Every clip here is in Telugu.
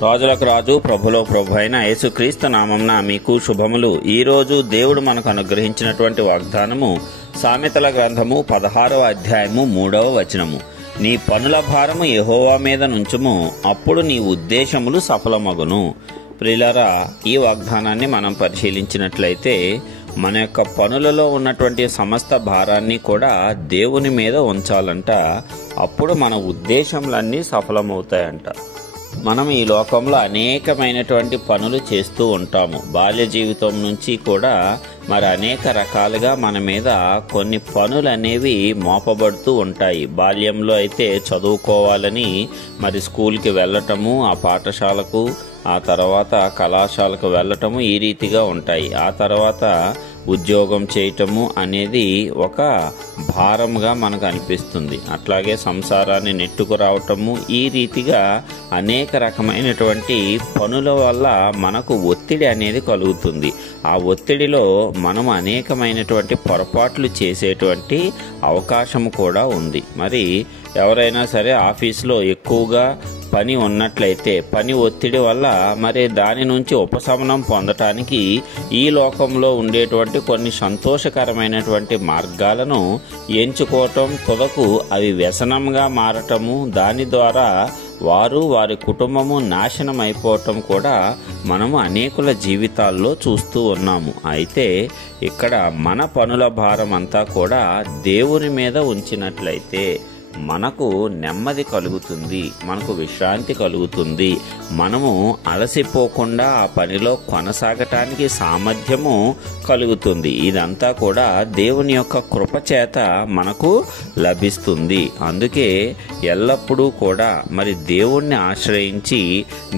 రాజులకు రాజు ప్రభులో ప్రభు అయిన యేసుక్రీస్తు నామమున మీకు శుభములు. ఈ రోజు దేవుడు మనకు అనుగ్రహించినటువంటి వాగ్దానము సామెతల గ్రంథము 16వ అధ్యాయము 3వ వచనము. నీ పనుల భారము యెహోవా మీద నుంచుము, అప్పుడు నీ ఉద్దేశములు సఫలమగును. ప్రియులారా, ఈ వాగ్దానాన్ని మనం పరిశీలించినట్లయితే మన యొక్క పనులలో ఉన్నటువంటి సమస్త భారాన్ని కూడా దేవుని మీద ఉంచాలంట. అప్పుడు మన ఉద్దేశములన్నీ సఫలమవుతాయంట. మనం ఈ లోకంలో అనేకమైనటువంటి పనులు చేస్తూ ఉంటాము. బాల్య జీవితం నుంచి కూడా మరి అనేక రకాలుగా మన మీద కొన్ని పనులు అనేవి మోపబడుతూ ఉంటాయి. బాల్యంలో అయితే చదువుకోవాలని మరి స్కూల్కి వెళ్ళటము, ఆ పాఠశాలకు, ఆ తర్వాత కళాశాలకు వెళ్ళటము, ఈ రీతిగా ఉంటాయి. ఆ తర్వాత ఉద్యోగం చేయటము అనేది ఒక భారంగా మనకు అనిపిస్తుంది. అట్లాగే సంసారాన్ని నెట్టుకురావటము, ఈ రీతిగా అనేక రకమైనటువంటి పనుల వల్ల మనకు ఒత్తిడి అనేది కలుగుతుంది. ఆ ఒత్తిడిలో మనం అనేకమైనటువంటి పొరపాట్లు చేసేటువంటి అవకాశం కూడా ఉంది. మరి ఎవరైనా సరే ఆఫీసులో ఎక్కువగా పని ఉన్నట్లయితే పని ఒత్తిడి వల్ల మరి దాని నుంచి ఉపశమనం పొందటానికి ఈ లోకంలో ఉండేటువంటి కొన్ని సంతోషకరమైనటువంటి మార్గాలను ఎంచుకోవటం, తుదకు అవి వ్యసనంగా మారటము, దాని ద్వారా వారి కుటుంబము నాశనం అయిపోవటం కూడా మనము అనేకుల జీవితాల్లో చూస్తూ ఉన్నాము. అయితే ఇక్కడ మన పనుల భారం అంతా కూడా దేవుని మీద ఉంచినట్లయితే మనకు నెమ్మది కలుగుతుంది, మనకు విశ్రాంతి కలుగుతుంది. మనము అలసిపోకుండా ఆ పనిలో కొనసాగటానికి సామర్థ్యము కలుగుతుంది. ఇదంతా కూడా దేవుని యొక్క కృప చేత మనకు లభిస్తుంది. అందుకే ఎల్లప్పుడూ కూడా మరి దేవుణ్ణి ఆశ్రయించి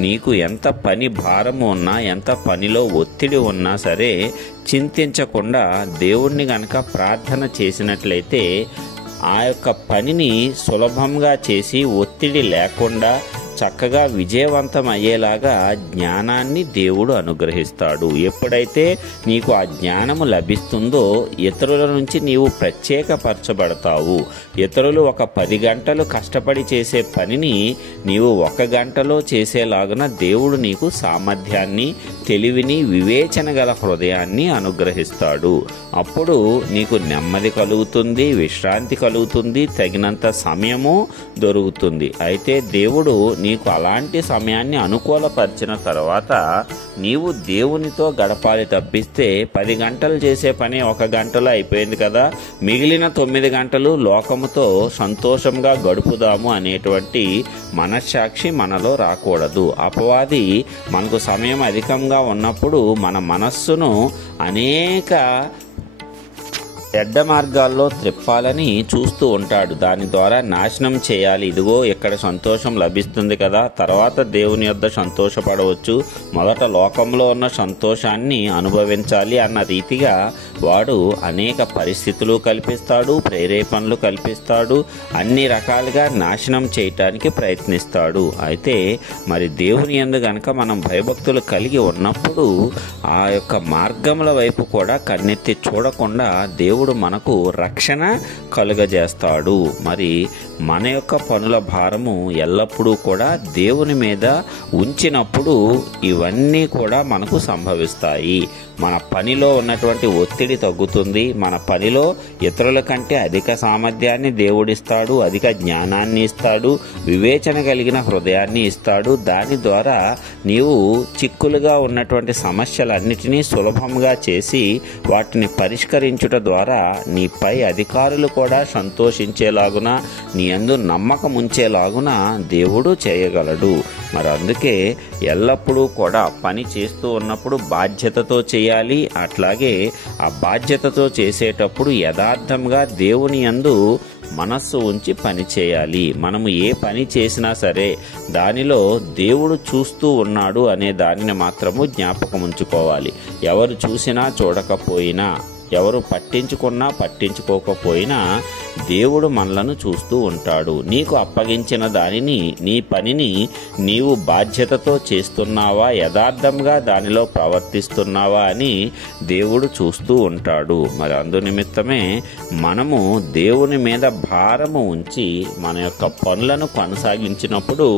నీకు ఎంత పని భారము ఉన్నా, ఎంత పనిలో ఒత్తిడి ఉన్నా సరే చింతించకుండా దేవుణ్ణి గనక ప్రార్థన చేసినట్లయితే ఆ యొక్క పనిని సులభంగా చేసి ఒత్తిడి లేకుండా చక్కగా విజయవంతం అయ్యేలాగా జ్ఞానాన్ని దేవుడు అనుగ్రహిస్తాడు. ఎప్పుడైతే నీకు ఆ జ్ఞానము లభిస్తుందో ఇతరుల నుంచి నీవు ప్రత్యేకపరచబడతావు. ఇతరులు ఒక 10 గంటలు కష్టపడి చేసే పనిని నీవు 1 గంటలో చేసేలాగున దేవుడు నీకు సామర్థ్యాన్ని, తెలివిని, వివేచన గల హృదయాన్ని అనుగ్రహిస్తాడు. అప్పుడు నీకు నెమ్మది కలుగుతుంది, విశ్రాంతి కలుగుతుంది, తగినంత సమయము దొరుకుతుంది. అయితే దేవుడు నీకు అలాంటి సమయాన్ని అనుకూలపరిచిన తర్వాత నీవు దేవునితో గడపాలి తప్పిస్తే 10 గంటలు చేసే పని 1 గంటలో అయిపోయింది కదా, మిగిలిన 9 గంటలు లోకముతో సంతోషంగా గడుపుదాము అనేటువంటి మనస్సాక్షి మనలో రాకూడదు. అపవాది మనకు సమయం అధికంగా ఉన్నప్పుడు మన మనస్సును అనేక చెడ్డ మార్గాల్లో త్రిప్పాలని చూస్తూ ఉంటాడు. దాని ద్వారా నాశనం చేయాలి. ఇదిగో ఇక్కడ సంతోషం లభిస్తుంది కదా, తర్వాత దేవుని యొద్ద సంతోషపడవచ్చు, మొదట లోకంలో ఉన్న సంతోషాన్ని అనుభవించాలి అన్న రీతిగా వాడు అనేక పరిస్థితులు కల్పిస్తాడు, ప్రేరేపణలు కల్పిస్తాడు, అన్ని రకాలుగా నాశనం చేయటానికి ప్రయత్నిస్తాడు. అయితే మరి దేవుని యందు గనక మనం భయభక్తులు కలిగి ఉన్నప్పుడు ఆ యొక్క మార్గముల వైపు కూడా కన్నెత్తి చూడకుండా దేవుడు మనకు రక్షణ కలుగజేస్తాడు. మరి మన యొక్క పనుల భారము ఎల్లప్పుడూ కూడా దేవుని మీద ఉంచినప్పుడు ఇవన్నీ కూడా మనకు సంభవిస్తాయి. మన పనిలో ఉన్నటువంటి ఒత్తిడి తగ్గుతుంది. మన పనిలో ఇతరుల కంటే అధిక సామర్థ్యాన్ని దేవుడిస్తాడు, అధిక జ్ఞానాన్ని ఇస్తాడు, వివేచన కలిగిన హృదయాన్ని ఇస్తాడు. దాని ద్వారా నీవు చిక్కులుగా ఉన్నటువంటి సమస్యలన్నిటినీ సులభంగా చేసి వాటిని పరిష్కరించుట ద్వారా నీ పై అధికారులు కూడా సంతోషించేలాగున, నీ యందు నమ్మకం ఉంచేలాగున దేవుడు చేయగలడు. మరి అందుకే ఎల్లప్పుడూ కూడా పని చేస్తూ ఉన్నప్పుడు బాధ్యతతో చేయాలి. అట్లాగే ఆ బాధ్యతతో చేసేటప్పుడు యథార్థంగా దేవుని యందు మనస్సు ఉంచి పని చేయాలి. మనము ఏ పని చేసినా సరే దానిలో దేవుడు చూస్తూ ఉన్నాడు అనే దానిని మాత్రము జ్ఞాపకం ఉంచుకోవాలి. ఎవరు చూసినా చూడకపోయినా, ఎవరు పట్టించుకున్నా పట్టించుకోకపోయినా దేవుడు మనలను చూస్తూ ఉంటాడు. నీకు అప్పగించిన దానిని, నీ పనిని నీవు బాధ్యతతో చేస్తున్నావా, యథార్థంగా దానిలో ప్రవర్తిస్తున్నావా అని దేవుడు చూస్తూ ఉంటాడు. మరి అందునిమిత్తమే మనము దేవుని మీద భారము ఉంచి మన యొక్క పనులను కొనసాగించినప్పుడు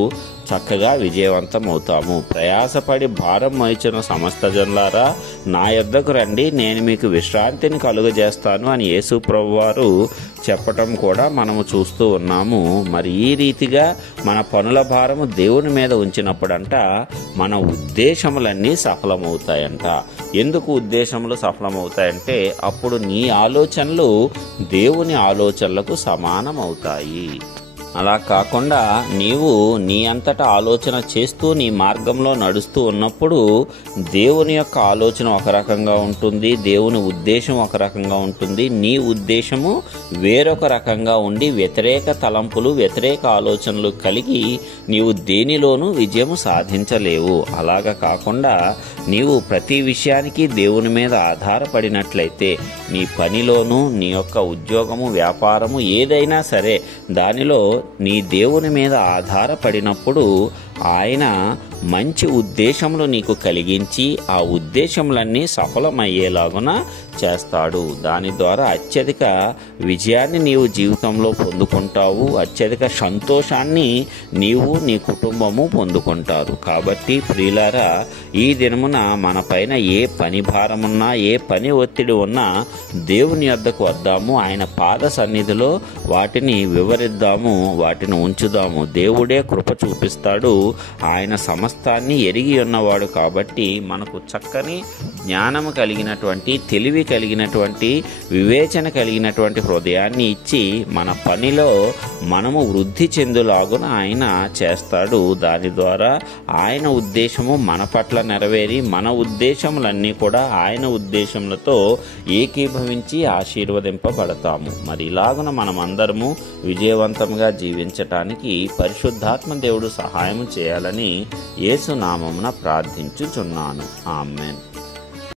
చక్కగా విజయవంతం అవుతాము. ప్రయాసపడి భారం మోయిచున్న సమస్త జనులారా నా యొద్దకు రండి, నేను మీకు విశ్రాంతిని కలుగజేస్తాను అని యేసు ప్రభువారు చెప్పటం కూడా మనము చూస్తూ ఉన్నాము. మరి ఈ రీతిగా మన పనుల భారము దేవుని మీద ఉంచినప్పుడంట మన ఉద్దేశములన్నీ సఫలమవుతాయంట. ఎందుకు ఉద్దేశములు సఫలమవుతాయంటే అప్పుడు నీ ఆలోచనలు దేవుని ఆలోచనలకు సమానమవుతాయి. అలా కాకుండా నీవు నీ అంతటా ఆలోచన చేస్తూ నీ మార్గంలో నడుస్తూ ఉన్నప్పుడు దేవుని యొక్క ఆలోచన ఒక రకంగా ఉంటుంది, దేవుని ఉద్దేశం ఒక రకంగా ఉంటుంది, నీ ఉద్దేశము వేరొక రకంగా ఉండి వ్యతిరేక తలంపులు వ్యతిరేక ఆలోచనలు కలిగి నీవు దేనిలోనూ విజయము సాధించలేవు. అలాగా కాకుండా నీవు ప్రతి విషయానికి దేవుని మీద ఆధారపడినట్లయితే నీ పనిలోనూ నీ యొక్క ఉద్యోగము వ్యాపారము ఏదైనా సరే దానిలో నీ దేవుని మీద ఆధారపడినప్పుడు ఆయన మంచి ఉద్దేశములు నీకు కలిగించి ఆ ఉద్దేశములన్నీ సఫలమయ్యేలాగున చేస్తాడు. దాని ద్వారా అత్యధిక విజయాన్ని నీవు జీవితంలో పొందుకుంటావు, అత్యధిక సంతోషాన్ని నీవు నీ కుటుంబము పొందుకుంటారు. కాబట్టి ప్రియులారా, ఈ దినమున మన పైన ఏ పని భారమున్నా ఏ పని ఒత్తిడి ఉన్నా దేవుని యొద్దకు వద్దాము, ఆయన పాద సన్నిధిలో వాటిని వివరిద్దాము, వాటిని ఉంచుదాము. దేవుడే కృప చూపిస్తాడు. ఆయన సమస్తాన్ని ఎరిగి ఉన్నవాడు కాబట్టి మనకు చక్కని జ్ఞానము కలిగినటువంటి, తెలివి కలిగినటువంటి, వివేచన కలిగినటువంటి హృదయాన్ని ఇచ్చి మన పనిలో మనము వృద్ధి చెందులాగున ఆయన చేస్తాడు. దాని ద్వారా ఆయన ఉద్దేశము మన పట్ల నెరవేరి మన ఉద్దేశములన్నీ కూడా ఆయన ఉద్దేశములతో ఏకీభవించి ఆశీర్వదింపబడతాము. మరి ఇలాగున మనమందరము విజయవంతంగా జీవించటానికి పరిశుద్ధాత్మ దేవుడు సహాయం చేయాలని యేసు నామమున ప్రార్థించుచున్నాను. ఆమేన్.